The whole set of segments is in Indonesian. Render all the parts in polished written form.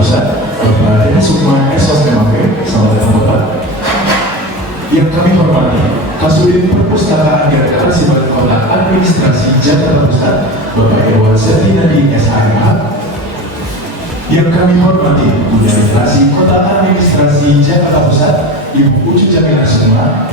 Pusat, Bapak Dena Sukma SOS MAP, selamat datang Bapak. Yang kami hormati, Kasudin Perpustakaan Garasi Balai Kota Administrasi Jakarta Pusat, Bapak Irwan Sertinadi SHMH. Yang kami hormati, Bunda Literasi Kota Administrasi Jakarta Pusat, Ibu Ucu Jamila semua.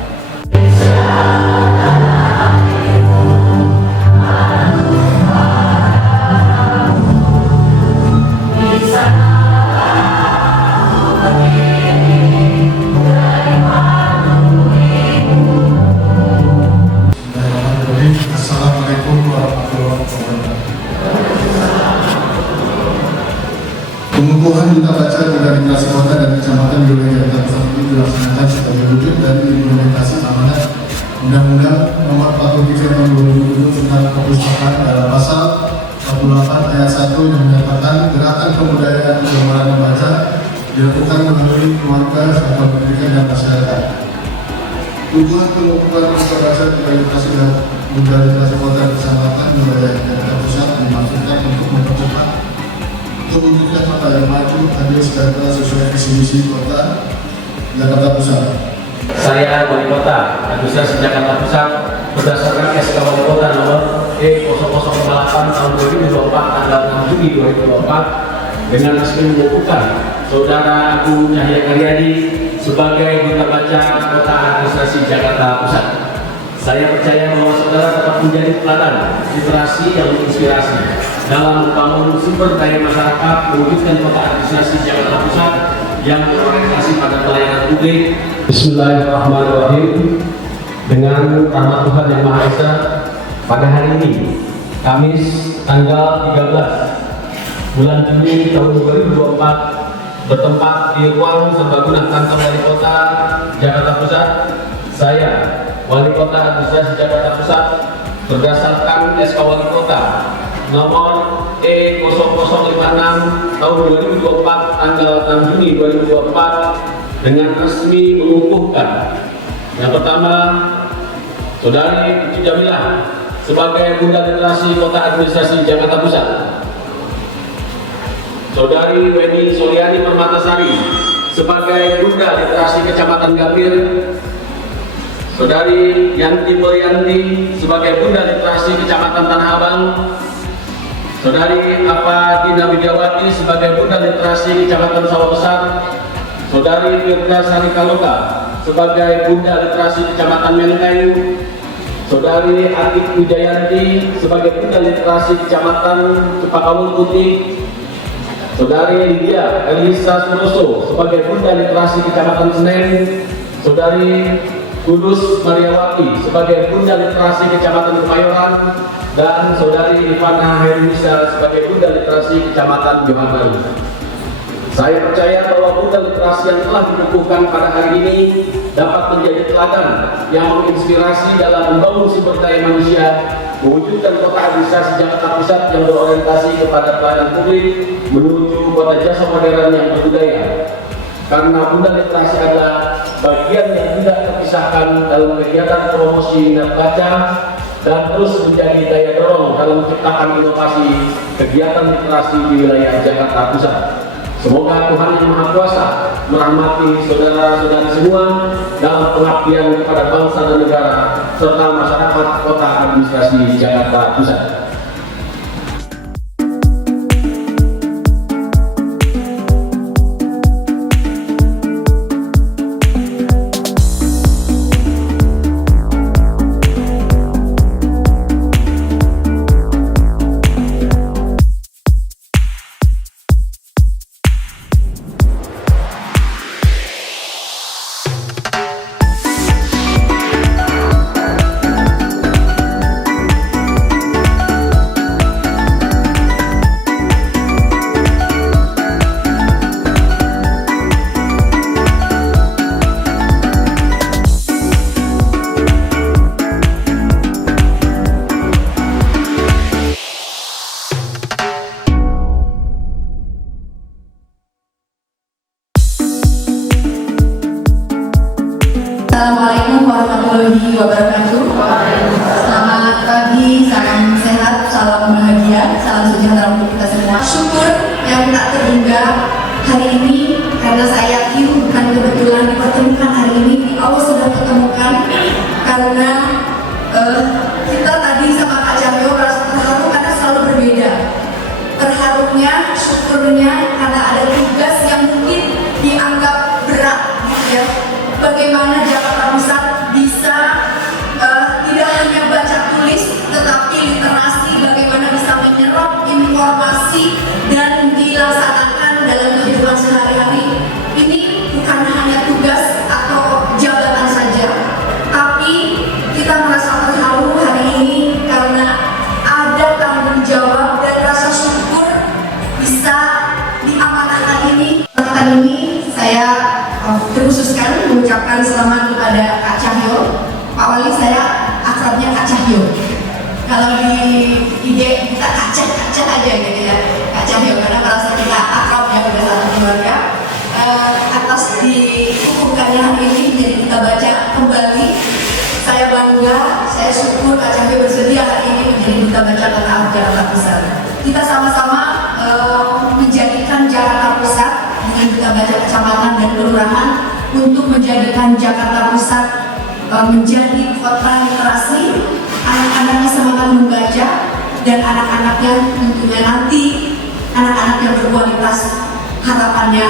Assalamualaikum warahmatullahi wabarakatuh. Pengukuhan duta baca Bunda Literasi Kota dan Kecamatan di wilayah Jakarta Pusat ini dilaksanakan sebagai wujud dari implementasi amanat Undang-Undang Nomor 43 Tahun 2020 tentang Perpustakaan dalam pasal 48 ayat 1 yang menyatakan gerakan kebudayaan penggemar membaca dilakukan melalui keluarga, satuan pendidikan dan masyarakat. Tujuan pengukuhan duta baca Bunda Literasi dan Bunda Literasi Kota dan Kecamatan di wilayah Jakarta Pusat dimaksudkan untuk mempercepat mewujudkan kota yang maju, adil, sejahtera sesuai visi misi kota Jakarta Pusat. Saya Wali Kota Administrasi Jakarta Pusat berdasarkan SK Wali Kota nomor E0058 tahun 2024 tanggal 6 Juni 2024 dengan resmi mengukuhkan Saudara Agung Cahya Karyadi sebagai Duta Baca Kota Administrasi Jakarta Pusat. Saya percaya bahwa saudara dapat menjadi teladan literasi yang menginspirasi dalam membangun sumber daya masyarakat, mewujudkan kota administrasi Jakarta Pusat yang berorientasi pada pelayanan publik. Bismillahirrahmanirrahim. Dengan rahmat Tuhan Yang Maha Esa, pada hari ini, Kamis tanggal 13 bulan Juni tahun 2024, bertempat di ruang serbaguna kantor Wali Kota Jakarta Pusat, saya Wali Kota Administrasi Jakarta Pusat berdasarkan SK Wali Kota nomor E0056 tahun 2024 tanggal 6 Juni 2024 dengan resmi mengukuhkan yang pertama Saudari Ucu Jamila sebagai Bunda Literasi Kota Administrasi Jakarta Pusat, Saudari Weni Soliani Permatasari sebagai Bunda Literasi Kecamatan Gambir, Saudari Yanti Mulyanti sebagai Bunda Literasi Kecamatan Tanah Abang, Saudari Apa Dina Widiawati sebagai Bunda Literasi Kecamatan Sawah Besar, Saudari Firda Sari Kaloka sebagai Bunda Literasi Kecamatan Menteng, Saudari Atik Wijayanti sebagai Bunda Literasi Kecamatan Cepakawung Putih, Saudari Lydia Elisa Suroso sebagai Bunda Literasi Kecamatan Senen, Saudari Kudus Mariawati sebagai Bunda Literasi Kecamatan Kemayoran, dan Saudari Ivana Hermisa sebagai Bunda Literasi Kecamatan Johar Baru. Saya percaya bahwa Bunda Literasi yang telah dikukuhkan pada hari ini dapat menjadi teladan yang menginspirasi dalam membangun sumber daya manusia, mewujudkan kota administrasi Jakarta Pusat yang berorientasi kepada pelayanan publik menuju kota jasa modern yang berbudaya. Karena Bunda Literasi adalah bagian yang tidak terpisahkan dalam kegiatan promosi minat baca dan terus menjadi daya dorong dalam menciptakan inovasi kegiatan literasi di wilayah Jakarta Pusat. Semoga Tuhan Yang Maha Kuasa merahmati saudara-saudari semua dalam pengabdian kepada bangsa dan negara serta masyarakat kota administrasi Jakarta Pusat. Assalamualaikum warahmatullahi wabarakatuh. Selamat pagi, salam sehat, salam bahagia, salam sejahtera untuk kita semua. Syukur yang tak terhingga, hari ini karena saya yakin bukan kebetulan dipertemukan hari ini, Allah sudah pertemukan karena kita tadi sama Kak Cahyo merasa terharu karena selalu berbeda. Terharunya, syukurnya karena ada tugas yang mungkin dianggap berat, ya. Bagaimana Jakarta Pusat bisa tidak hanya baca tulis, tetapi literasi, bagaimana bisa menyerap informasi dan dilaksanakan dalam kehidupan sehari-hari. Ini bukan hanya tugas atau jabatan saja, tapi kita merasa terharu hari ini karena ada tanggung jawab dan rasa syukur bisa diamanahkan ini. Kali ini saya terkhususkan mengucapkan selamat kepada Kak Cahyo. Pak Wali, saya akrabnya Kak Cahyo. Kalau di IG kita Kacah aja gitu ya, Kak Cahyo, karena merasa kita akrab ya, udah satu keluarga. Atas dihukumkannya hari ini jadi kita baca kembali. Saya bangga, saya syukur Kak Cahyo bersedia hari ini menjadi duta baca Tanah Jakarta Pusat. Kita sama-sama menjadikan Jakarta Pusat dengan duta baca kecamatan dan kelurahan untuk menjadikan Jakarta Pusat menjadi kota literasi. Anak-anaknya semangat membaca dan anak-anaknya tentunya nanti anak-anak yang berkualitas, harapannya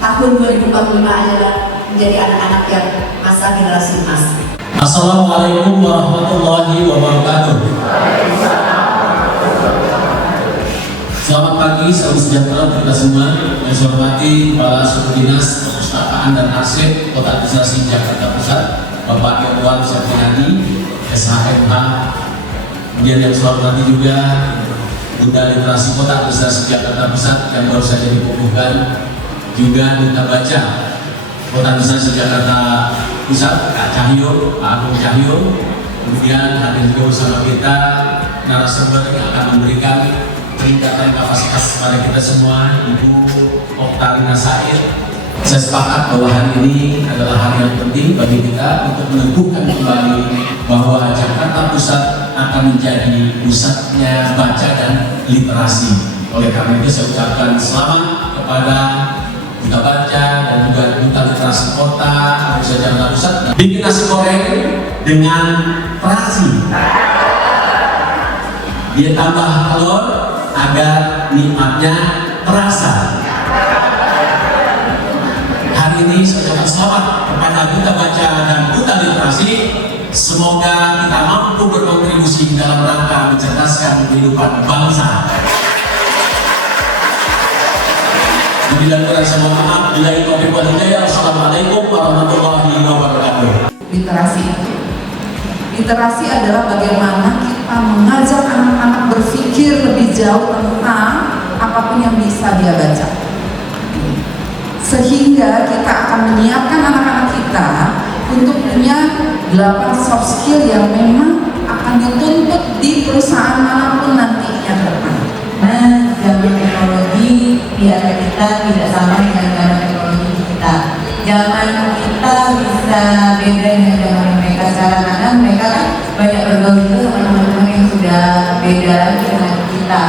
tahun 2045 adalah menjadi anak-anak yang masa generasi emas. Assalamualaikum warahmatullahi wabarakatuh. Selamat pagi, salam sejahtera untuk kita semua. Yang saya hormati Kepala Suku Dinas Perpustakaan dan Arsip Kota Administrasi Jakarta Pusat, Bapak Irwan Syafrinadi, SHMH. Kemudian yang saya hormati juga Bunda Literasi Kota Administrasi Jakarta Pusat yang baru saja dikukuhkan, juga Duta Baca Kota Administrasi Jakarta Pusat, Kak Cahyo, Pak Agung Cahyo. Kemudian hadir juga bersama kita narasumber yang akan memberikan peningkatan kapasitas pada kita semua, Ibu Oktarina Said. Saya sepakat bahwa hari ini adalah hari yang penting bagi kita untuk meneguhkan kembali bahwa Jakarta Pusat akan menjadi pusatnya baca dan literasi. Oleh karena itu saya ucapkan selamat kepada Duta Baca dan juga Duta Literasi Kota Jakarta Pusat. Bikin nasi goreng dengan terasi, dia tambah telur agar nikmatnya terasa. Hari ini saya ucapkan selamat kepada Duta Baca dan Duta Literasi. Semoga kita mampu berkontribusi dalam rangka mencerdaskan kehidupan bangsa. Bila kurang saya mohon maaf. Bila itu Assalamualaikum warahmatullahi wabarakatuh. Literasi adalah bagaimana kita mengajak anak-anak berpikir lebih jauh tentang apapun yang bisa dia baca, sehingga kita akan menyiapkan anak-anak kita untuk punya 8 soft skill yang memang akan dituntut di perusahaan manapun nantinya ke depan. Nah, zaman teknologi biar kita tidak sama dengan zaman teknologi kita. Zaman kita bisa beda dengan zaman mereka sekarang, karena mereka kan banyak bergaul juga sama teman-teman yang sudah beda lagi dengan kita,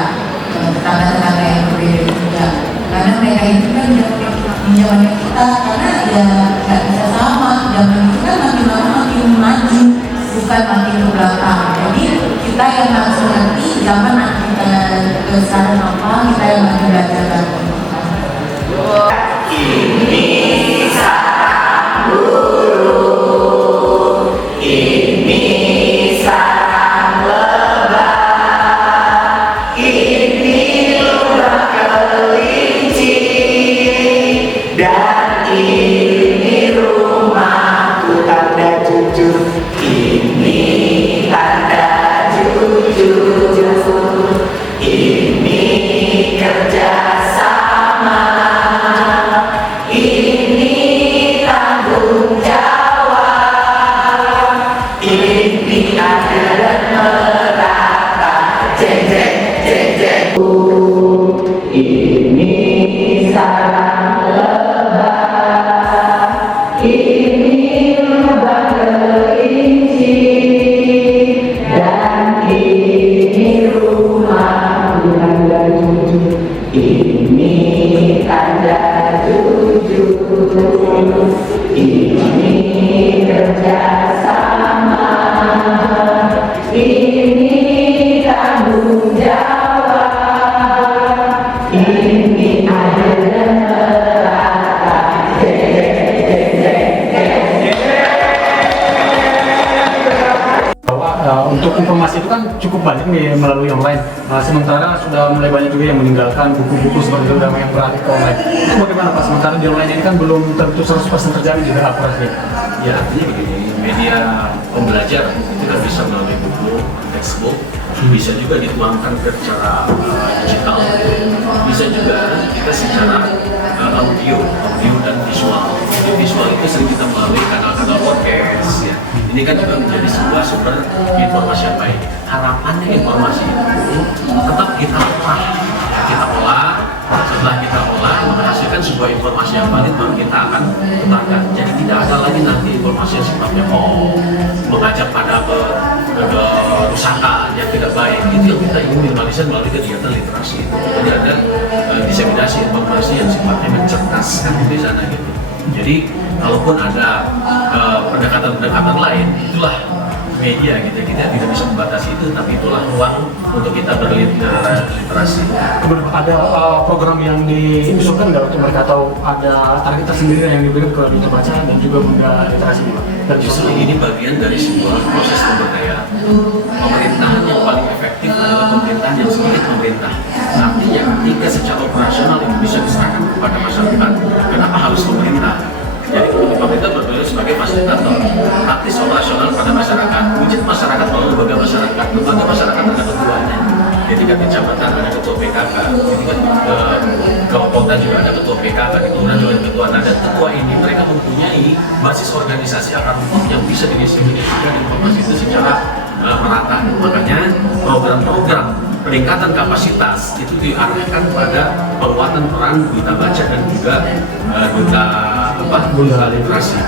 tetangga-tetangga yang berbeda juga. Karena mereka itu kan di zamannya kita, karena ya nggak bisa sama. Zaman itu kan makin lama makin maju, bukan makin ke belakang. Jadi kita yang harus mengerti zaman kita ke sana apa, kita yang harus belajar. Ini sarang burung, ini sarang lebah, ini lubang kelinci, dan ini rumahku tanda jujur, ini tanda jujur, ini kerja sama. Ini tanggung jawab, ini adil dan merata, jeng jeng jeng jeng. Ini sarang lebah. tuju. Ini kerjasama, ini tanggung jawab, ini adil dan merata. Untuk informasi itu kan cukup banyak nih melalui online. Sementara sudah mulai banyak juga yang meninggalkan buku-buku seperti itu yang beralih ke online. Itu bagaimana Pak? Sementara di online ini kan belum tentu 100% terjamin juga akurasi. Ya, artinya begini, media pembelajar itu kan bisa melalui buku, textbook, bisa juga dituangkan ke cara digital, bisa juga kita secara audio dan visual. Jadi visual itu sering kita melalui kanal-kanal podcast. Ya. Ini kan juga menjadi sebuah sumber informasi yang baik. Harapannya informasi itu tetap kita olah, setelah kita olah menghasilkan sebuah informasi yang valid baru kita akan kembangkan. Jadi tidak ada lagi nanti informasi yang sifatnya mengajak pada kerusakan yang tidak baik. Itu yang kita ingin minimalisir melalui kegiatan literasi itu. Jadi ada diseminasi informasi yang sifatnya mencerdaskan di sana gitu. Jadi kalaupun ada pendekatan-pendekatan lain, itulah media kita tidak bisa membatasi itu, tapi itulah ruang untuk kita berliterasi. Kemudian ada program yang diusulkan nggak untuk mereka, atau ada target tersendiri yang diberikan ke dunia baca dan juga bunda literasi Pak? Dan justru ini bagian dari sebuah proses pemberdayaan. Pemerintahan yang paling efektif adalah pemerintahan yang sedikit pemerintah. Artinya ketika secara operasional ini bisa diserahkan kepada masyarakat, kenapa harus pemerintah? Jadi pemerintah bertugas sebagai fasilitator, praktis operasional pada masyarakat, wujud masyarakat melalui lembaga masyarakat, lembaga masyarakat ada ketuanya. Di tingkat kecamatan ada ketua PKK, di tingkat Kapolda juga ada ketua PKK, di kelurahan juga ada ketua. Nah, dan ketua ini mereka mempunyai basis organisasi akar rumput yang bisa didistribusikan informasi itu secara merata. Makanya program-program peningkatan kapasitas itu diarahkan pada penguatan peran duta baca dan juga duta literasi.